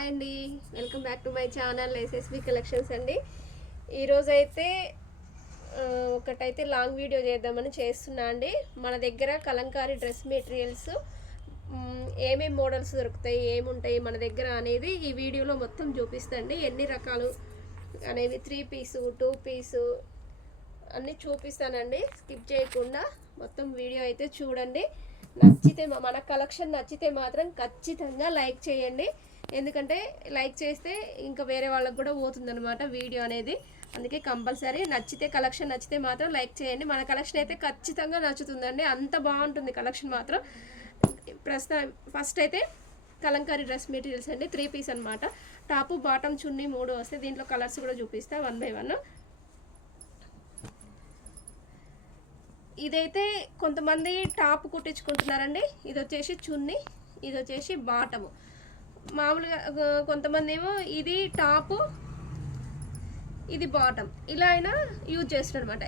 Hi అండి, welcome back to my channel SSB collections అండి. ఈరోజైతే ఒకటైతే లాంగ్ వీడియో చేద్దామని చేస్తున్నా అండి. మన దగ్గర కలంకారీ డ్రెస్ మెటీరియల్స్ ఏమేమి మోడల్స్ దొరుకుతాయి, ఏముంటాయి మన దగ్గర అనేది ఈ వీడియోలో మొత్తం చూపిస్తాండి. ఎన్ని రకాలు అనేవి 3 పీసు 2 పీసు అన్నీ చూపిస్తానండి. స్కిప్ చేయకుండా మొత్తం వీడియో అయితే చూడండి. నచ్చితే మన కలెక్షన్ నచ్చితే మాత్రం ఖచ్చితంగా లైక్ చేయండి. ఎందుకంటే లైక్ చేస్తే ఇంకా వేరే వాళ్ళకి కూడా పోతుందన్నమాట వీడియో అనేది. అందుకే కంపల్సరీ నచ్చితే కలెక్షన్ నచ్చితే మాత్రం లైక్ చేయండి. మన కలెక్షన్ అయితే ఖచ్చితంగా నచ్చుతుందండి, అంత బాగుంటుంది కలెక్షన్ మాత్రం. ఫస్ట్ అయితే కలంకారీ డ్రెస్ మెటీరియల్స్ అండి. 3 పీస్ అనమాట. టాపు బాటమ్ చున్నీ 3 వస్తాయి. దీంట్లో కలర్స్ కూడా చూపిస్తా 1 బై 1. ఇదైతే కొంతమంది టాప్ కుట్టించుకుంటున్నారండి. ఇది వచ్చేసి చున్నీ, ఇది వచ్చేసి బాటము. మామూలుగా కొంతమంది ఏమో ఇది టాపు ఇది బాటమ్ ఇలా అయినా యూజ్ చేస్తారు అనమాట.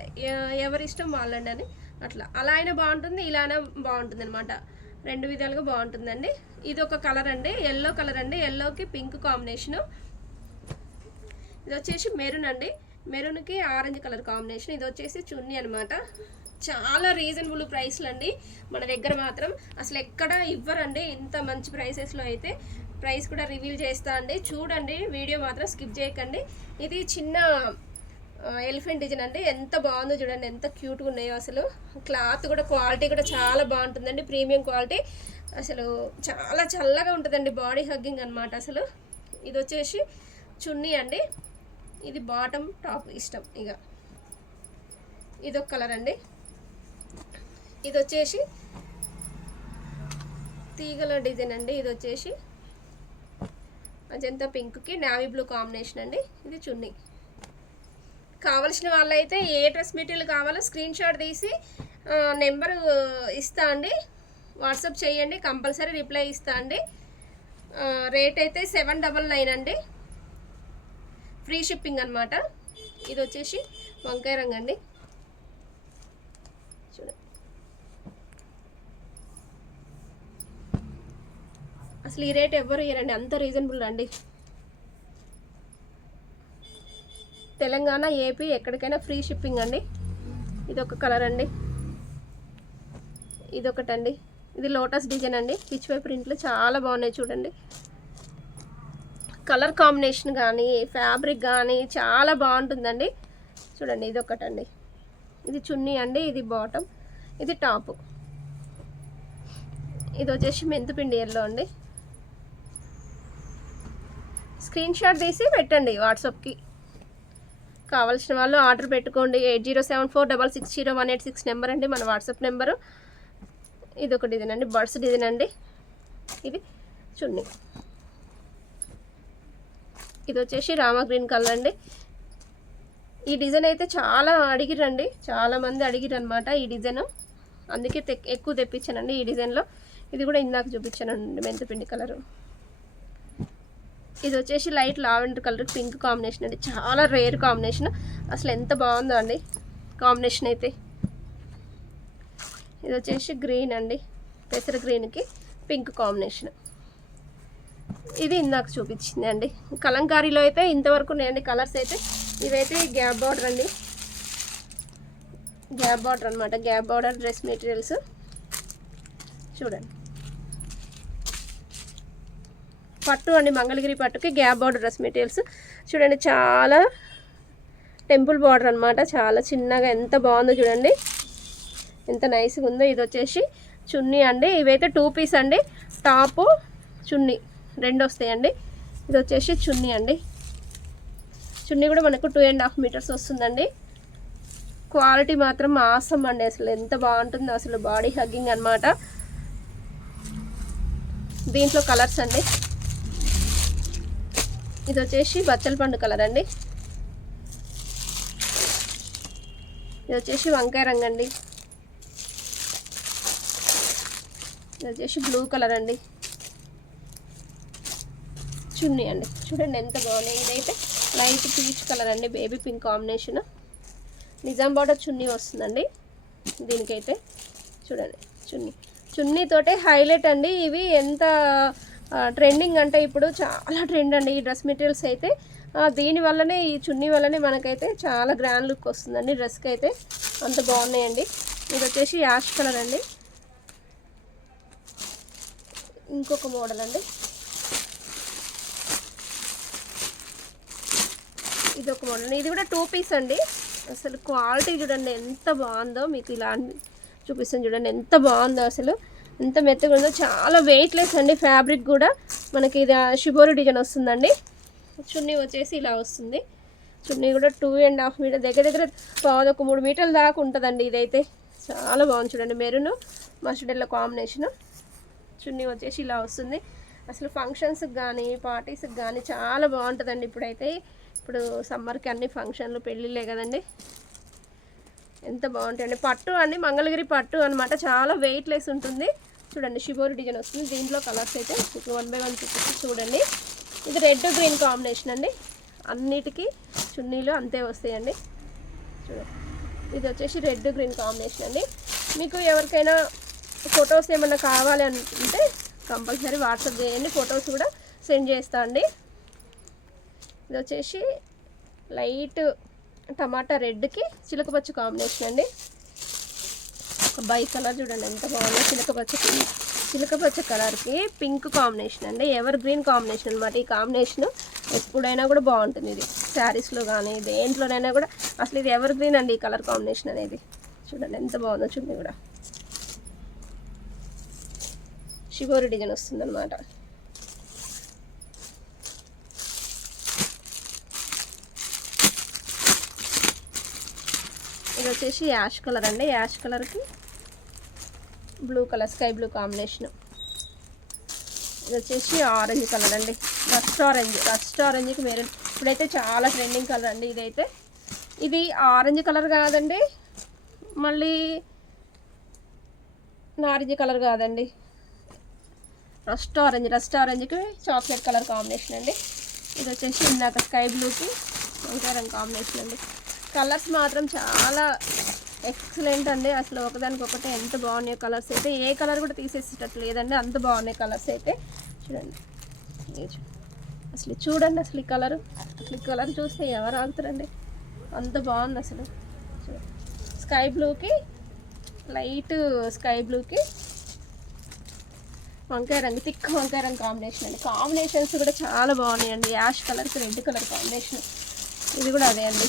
ఎవరి ఇష్టం వాళ్ళండి అని అట్లా. అలా అయినా బాగుంటుంది, ఇలా అయినా బాగుంటుంది అనమాట. 2 విధాలుగా బాగుంటుందండి. ఇది ఒక కలర్ అండి, ఎల్లో కలర్ అండి. ఎల్లోకి పింక్ కాంబినేషను. ఇది వచ్చేసి మెరూన్ అండి, మెరూన్కి ఆరెంజ్ కలర్ కాంబినేషన్. ఇది వచ్చేసి చున్నీ అనమాట. చాలా రీజనబుల్ ప్రైస్లు అండి మన దగ్గర మాత్రం. అసలు ఎక్కడ ఇవ్వరండి ఇంత మంచి ప్రైసెస్లో. అయితే ప్రైస్ కూడా రివీల్ చేస్తా అండి, చూడండి వీడియో మాత్రం స్కిప్ చేయకండి. ఇది చిన్న ఎలిఫెంట్ డిజైన్ అండి. ఎంత బాగుందో చూడండి, ఎంత క్యూట్గా ఉన్నాయో అసలు. క్లాత్ కూడా క్వాలిటీ కూడా చాలా బాగుంటుందండి, ప్రీమియం క్వాలిటీ. అసలు చాలా చల్లగా ఉంటుందండి, బాడీ హగ్గింగ్ అనమాట అసలు. ఇది వచ్చేసి చున్నీ అండి, ఇది బాటమ్ టాప్ ఇష్టం. ఇక ఇదొక కలర్ అండి. ఇది వచ్చేసి తీగల డిజైన్ అండి. ఇది వచ్చేసి అజంతా పింక్కి నావీ బ్లూ కాంబినేషన్ అండి. ఇది చున్నీ. కావలసిన వాళ్ళైతే ఏ డ్రెస్ మెటీరియల్ కావాలో స్క్రీన్ షాట్ తీసి నెంబర్ ఇస్తా అండి, వాట్సాప్ చేయండి, కంపల్సరీ రిప్లై ఇస్తా అండి. రేట్ అయితే 799 అండి, ఫ్రీ షిప్పింగ్ అనమాట. ఇది వచ్చేసి వంకాయ రంగు అండి. చూడండి అసలు ఈ రేట్ ఎవరు ఇయ్యరండి, అంత రీజనబుల్ అండి. తెలంగాణ ఏపీ ఎక్కడికైనా ఫ్రీ షిప్పింగ్ అండి. ఇదొక కలర్ అండి. ఇదొకటండి, ఇది లోటస్ డిజైన్ అండి. పిచ్ వై ప్రింట్లు చాలా బాగున్నాయి చూడండి. కలర్ కాంబినేషన్ కానీ ఫ్యాబ్రిక్ కానీ చాలా బాగుంటుందండి చూడండి. ఇదొకటండి, ఇది చున్నీ అండి, ఇది బాటమ్, ఇది టాపు. ఇది వచ్చేసి మెంతిపిండి ఎల్లో అండి. స్క్రీన్ షాట్ తీసి పెట్టండి వాట్సాప్కి. కావాల్సిన వాళ్ళు ఆర్డర్ పెట్టుకోండి. 8074660186 నెంబర్ అండి మన వాట్సాప్ నెంబరు. ఇది ఒక డిజైన్ అండి, బర్డ్స్ డిజైన్ అండి. ఇది చున్నీ. ఇది వచ్చేసి రామా గ్రీన్ కలర్ అండి. ఈ డిజైన్ అయితే చాలా అడిగిరండి, చాలామంది అడిగిరు అనమాట ఈ డిజైన్. అందుకే ఎక్కువ తెప్పించానండి ఈ డిజైన్లో. ఇది కూడా ఇందాక చూపించానండి, మెంతిపిండి కలరు. ఇది వచ్చేసి light lavender colour pink combination అండి. చాలా రేర్ కాంబినేషన్, అసలు ఎంత బాగుందో అండి కాంబినేషన్ అయితే. ఇది వచ్చేసి గ్రీన్ అండి, పెసర గ్రీన్కి పింక్ కాంబినేషన్. ఇది ఇందాక చూపించింది అండి. కలంకారీలో అయితే ఇంతవరకు ఉన్నాయండి కలర్స్ అయితే. ఇవైతే గ్యాప్ బార్డర్ అండి, గ్యాప్ బార్డర్ అనమాట. గ్యాప్ బార్డర్ డ్రెస్ మెటీరియల్స్ చూడండి. పట్టు అండి, మంగళగిరి పట్టుకి గ్యాప్ బార్డర్ డ్రెస్ మెటీరియల్స్ చూడండి. చాలా టెంపుల్ బార్డర్ అనమాట, చాలా చిన్నగా ఎంత బాగుందో చూడండి, ఎంత నైస్గా ఉందో. ఇది వచ్చేసి చున్నీ అండి. ఇవైతే 2 పీస్ అండి, టాపు చున్నీ 2 వస్తాయండి. ఇది వచ్చేసి చున్నీ అండి. చున్నీ కూడా మనకు 2.5 మీటర్స్ వస్తుందండి. క్వాలిటీ మాత్రం ఆసమ్ అండి, అసలు ఎంత బాగుంటుందో అసలు, బాడీ హగ్గింగ్ అనమాట. దీంట్లో కలర్స్ అండి. ఇది వచ్చేసి బచ్చల పండు కలర్ అండి. ఇది వచ్చేసి వంకాయ రంగు అండి. ఇది వచ్చేసి బ్లూ కలర్ అండి. చున్నీ అండి చూడండి ఎంత బాగున్నాయి. ఇదైతే లైట్ పీచ్ కలర్ అండి, baby pink combination. Nizam border chunni వస్తుందండి దీనికైతే. చూడండి చున్నీ, చున్నీతోటే హైలైట్ అండి. ఇవి ఎంత ట్రెండింగ్ అంటే ఇప్పుడు చాలా ట్రెండ్ అండి ఈ డ్రెస్ మెటీరియల్స్ అయితే. దీనివల్లనే ఈ చున్నీ వల్లనే మనకైతే చాలా గ్రాండ్ లుక్ వస్తుందండి డ్రెస్కి అయితే. అంత బాగున్నాయండి. ఇది వచ్చేసి యాష్ కలర్ అండి. ఇంకొక మోడల్ అండి, ఇది ఒక మోడల్. ఇది కూడా 2 పీస్ అండి. అసలు క్వాలిటీ చూడండి ఎంత బాగుందో. మీకు ఇలా చూపిస్తాను చూడండి ఎంత బాగుందో, అసలు ఎంత మెత్తగా ఉందో. చాలా వెయిట్లెస్ అండి. ఫ్యాబ్రిక్ కూడా మనకి ఇది షిబోరి డిజైన్ వస్తుందండి. చున్నీ వచ్చేసి ఇలా వస్తుంది. చున్నీ కూడా 2.5 మీటర్ దగ్గర 3 మీటర్ల దాకా ఉంటుందండి. ఇదైతే చాలా బాగుంది చూడండి. Maroon mustard yellow combination. Chunni వచ్చేసి ఇలా వస్తుంది. అసలు ఫంక్షన్స్కి కానీ పార్టీస్కి కానీ చాలా బాగుంటుందండి. ఇప్పుడు సమ్మర్కి అన్ని ఫంక్షన్లు పెళ్ళిళ్ళే కదండి. ఎంత బాగుంటాయండి. పట్టు అండి, మంగళగిరి పట్టు అనమాట. చాలా వెయిట్లెస్ ఉంటుంది చూడండి. షిబోరి డిజైన్ వస్తుంది. దీంట్లో కలర్స్ అయితే 1 బై 1 చూపిస్తే చూడండి. ఇది రెడ్ గ్రీన్ కాంబినేషన్ అండి. అన్నిటికీ చున్నీలు అంతే వస్తాయండి చూడండి. ఇది వచ్చేసి రెడ్ గ్రీన్ కాంబినేషన్ అండి. మీకు ఎవరికైనా ఫొటోస్ ఏమన్నా కావాలి అంటే కంపల్సరీ వాట్సాప్ చేయండి, ఫొటోస్ కూడా సెండ్ చేస్తా అండి. ఇది వచ్చేసి లైట్ టమాటా రెడ్కి చిలకపచ్చ కాంబినేషన్ అండి. బై కలర్ చూడండి ఎంత బాగుందో. చిలకపచ్చ కలర్కి పింక్ కాంబినేషన్ అండి. ఎవర్ గ్రీన్ కాంబినేషన్ అనమాట. ఈ కాంబినేషన్ ఎప్పుడైనా కూడా బాగుంటుంది. ఇది శారీస్లో కానీ దేంట్లోనైనా కూడా అసలు ఇది ఎవర్ గ్రీన్ అండి. ఈ కలర్ కాంబినేషన్ అనేది చూడండి ఎంత బాగుందో. చున్నీ కూడా షిబోరి డిజైన్ వస్తుంది అనమాట. ఇది వచ్చేసి యాష్ కలర్ అండి. యాష్ కలర్కి blue colour, sky blue combination. ఇది వచ్చేసి ఆరెంజ్ కలర్ అండి. రస్ట్ ఆరెంజ్కి మెరూన్. ఇప్పుడైతే చాలా ట్రెండింగ్ కలర్ అండి ఇదైతే. ఇది ఆరెంజ్ కలర్ కాదండి, మళ్ళీ నారింజ కలర్ కాదండి, రస్ట్ ఆరెంజ్కి చాక్లెట్ కలర్ కాంబినేషన్ అండి. ఇది వచ్చేసి ఇందాక స్కై బ్లూకి వంకాయ రంగు కాంబినేషన్ అండి. కలర్స్ మాత్రం చాలా ఎక్సలెంట్ అండి. అసలు ఒకదానికొకటి ఎంత బాగున్నాయి కలర్స్ అయితే. ఏ కలర్ కూడా తీసేసేటట్టు లేదండి, అంత బాగున్నాయి కలర్స్ అయితే. చూడండి అసలు చూడండి. అసలు ఈ కలర్ చూస్తే ఎవరు ఆగుతారండి, అంత బాగుంది అసలు. స్కై బ్లూకి లైట్ స్కై బ్లూకి వంకాయ రంగు, థిక్ వంకాయ రంగు కాంబినేషన్ అండి. కాంబినేషన్స్ కూడా చాలా బాగున్నాయండి. యాష్ కలర్కి రెడ్ కలర్ కాంబినేషన్. ఇది కూడా అదే అండి,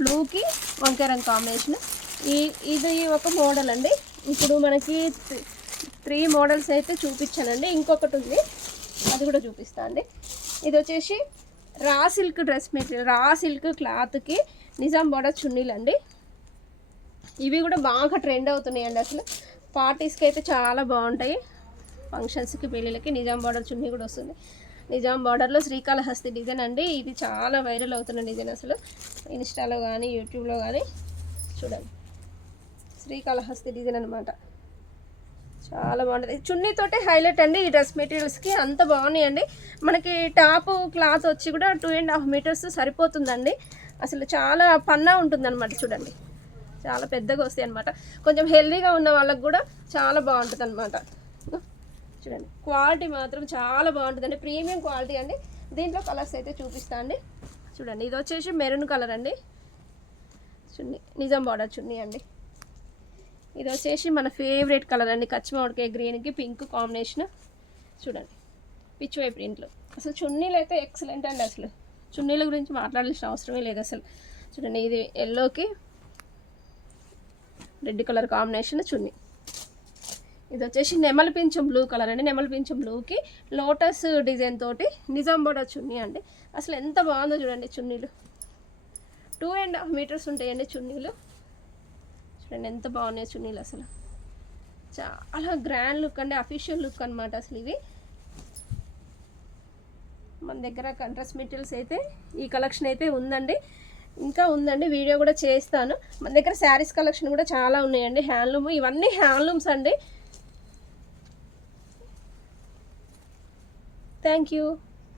బ్లూకి వంకాయ రంగు కాంబినేషన్. ఇది ఒక మోడల్ అండి. ఇప్పుడు మనకి 3 మోడల్స్ అయితే చూపించానండి. ఇంకొకటి ఉంది, అది కూడా చూపిస్తా అండి. ఇది వచ్చేసి raw silk dress material, raw silk క్లాత్కి నిజాం బార్డర్ చున్నీలు అండి. ఇవి కూడా బాగా ట్రెండ్ అవుతున్నాయండి. అసలు పార్టీస్కి అయితే చాలా బాగుంటాయి. ఫంక్షన్స్కి పెళ్ళిళ్ళకి నిజాం బార్డర్ చున్నీ కూడా వస్తుంది. నిజాం బార్డర్లో శ్రీకాళహస్తి డిజైన్ అండి. ఇది చాలా వైరల్ అవుతున్న డిజైన్ అసలు. ఇన్స్టాలో కానీ యూట్యూబ్లో కానీ చూడండి, శ్రీకాళహస్తి డిజైన్ అనమాట. చాలా బాగుంటుంది. చున్నీతోటే హైలైట్ అండి ఈ డ్రెస్ మెటీరియల్స్కి. అంత బాగున్నాయండి. మనకి టాప్ క్లాత్ వచ్చి కూడా 2.5 మీటర్స్ సరిపోతుందండి. అసలు చాలా పన్నా ఉంటుంది అనమాట. చూడండి చాలా పెద్దగా వస్తాయి అనమాట. కొంచెం హెల్దీగా ఉన్న వాళ్ళకి కూడా చాలా బాగుంటుంది అనమాట. చూడండి క్వాలిటీ మాత్రం చాలా బాగుంటుందండి, ప్రీమియం క్వాలిటీ అండి. దీంట్లో కలర్స్ అయితే చూపిస్తా అండి. చూడండి ఇది వచ్చేసి మెరూన్ కలర్ అండి చున్నీ, నిజాం బార్డర్ చున్నీ అండి. ఇది వచ్చేసి మన ఫేవరెట్ కలర్ అండి, కచ్చిమామిడికాయ గ్రీన్కి పింక్ కాంబినేషన్. చూడండి పిచ్చివై ప్రింట్లు. అసలు చున్నీలు అయితే ఎక్సలెంట్ అండి. అసలు చున్నీల గురించి మాట్లాడాల్సిన అవసరమే లేదు అసలు. చూడండి ఇది ఎల్లోకి రెడ్ కలర్ కాంబినేషన్ చున్నీ. ఇది వచ్చేసి నెమలి పింఛం బ్లూ కలర్ అండి. నెమలి పింఛం బ్లూకి లోటస్ డిజైన్ తోటి నిజాం బార్డర్ చున్నీ అండి. అసలు ఎంత బాగుందో చూడండి. చున్నీలు 2.5 మీటర్స్ ఉంటాయండి చున్నీలు. చూడండి ఎంత బాగున్నాయి చున్నీలు. అసలు చాలా గ్రాండ్ లుక్ అండి, అఫీషియల్ లుక్ అనమాట. అసలు ఇవి మన దగ్గర డ్రెస్ మెటీరియల్స్ అయితే ఈ కలెక్షన్ అయితే ఉందండి. ఇంకా ఉందండి, వీడియో కూడా చేస్తాను. మన దగ్గర శారీస్ కలెక్షన్ కూడా చాలా ఉన్నాయండి. హ్యాండ్లూమ్, ఇవన్నీ హ్యాండ్లూమ్స్ అండి. Thank you.